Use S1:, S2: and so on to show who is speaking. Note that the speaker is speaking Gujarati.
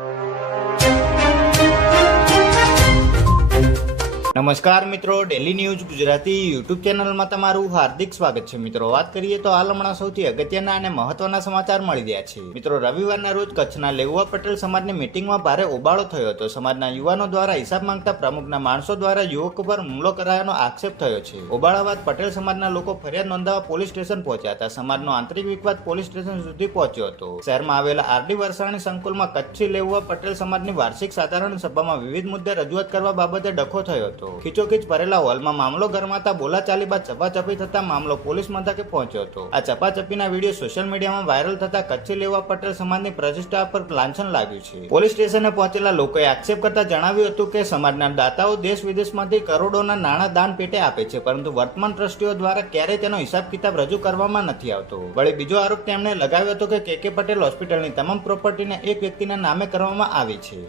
S1: you. નમસ્કાર મિત્રો ડેલી ન્યૂઝ ગુજરાતી યુટ્યુબ ચેનલમાં તમારું હાર્દિક સ્વાગત છે. મિત્રો, વાત કરીએ તો હાલ હમણાં સૌથી અગત્યના અને મહત્વના સમાચાર મળી રહ્યા છે. મિત્રો, રવિવારના રોજ કચ્છના લેઉવા પટેલ સમાજની મિટિંગમાં ભારે ઉબાળો થયો હતો. સમાજના યુવાનો દ્વારા હિસાબ માંગતા પ્રમુખના માણસો દ્વારા યુવક પર હુમલો કરાયાનો આક્ષેપ થયો છે. ઉબાળા બાદ પટેલ સમાજના લોકો ફરિયાદ નોંધાવવા પોલીસ સ્ટેશન પહોંચ્યા હતા. સમાજનો આંતરિક વિવાદ પોલીસ સ્ટેશન સુધી પહોંચ્યો હતો. શહેરમાં આવેલા આરડી વરસાણી સંકુલમાં કચ્છી લેઉવા પટેલ સમાજની વાર્ષિક સાધારણ સભામાં વિવિધ મુદ્દે રજૂઆત કરવા બાબતે ડખો થયો હતો. ખીચોખીચ ભરેલા હોલમાં મામલો ગરમાતા બોલાચાલી બાદ ચપાચપી થતા મામલો પોલીસ મથકે પહોંચ્યો હતો. આ ચપાચપીના વીડિયો સોશિયલ મીડિયામાં વાયરલ થતા કચ્છી લેવા પટેલ સમાજની પ્રતિષ્ઠા પર લાંછન લાગ્યું છે. પોલીસ સ્ટેશને પહોંચેલા લોકોએ આક્ષેપ કરતા જણાવ્યું હતું કે સમાજના દાતાઓ દેશ વિદેશમાંથી કરોડોના નાણાં દાન પેટે આપે છે, પરંતુ વર્તમાન ટ્રસ્ટીઓ દ્વારા ક્યારેય તેનો હિસાબ કિતાબ રજૂ કરવામાં નથી આવતો. વળી બીજો આરોપ તેમણે લગાવ્યો હતો કે કે પટેલ હોસ્પિટલની તમામ પ્રોપર્ટીને એક વ્યક્તિના નામે
S2: કરવામાં આવી છે.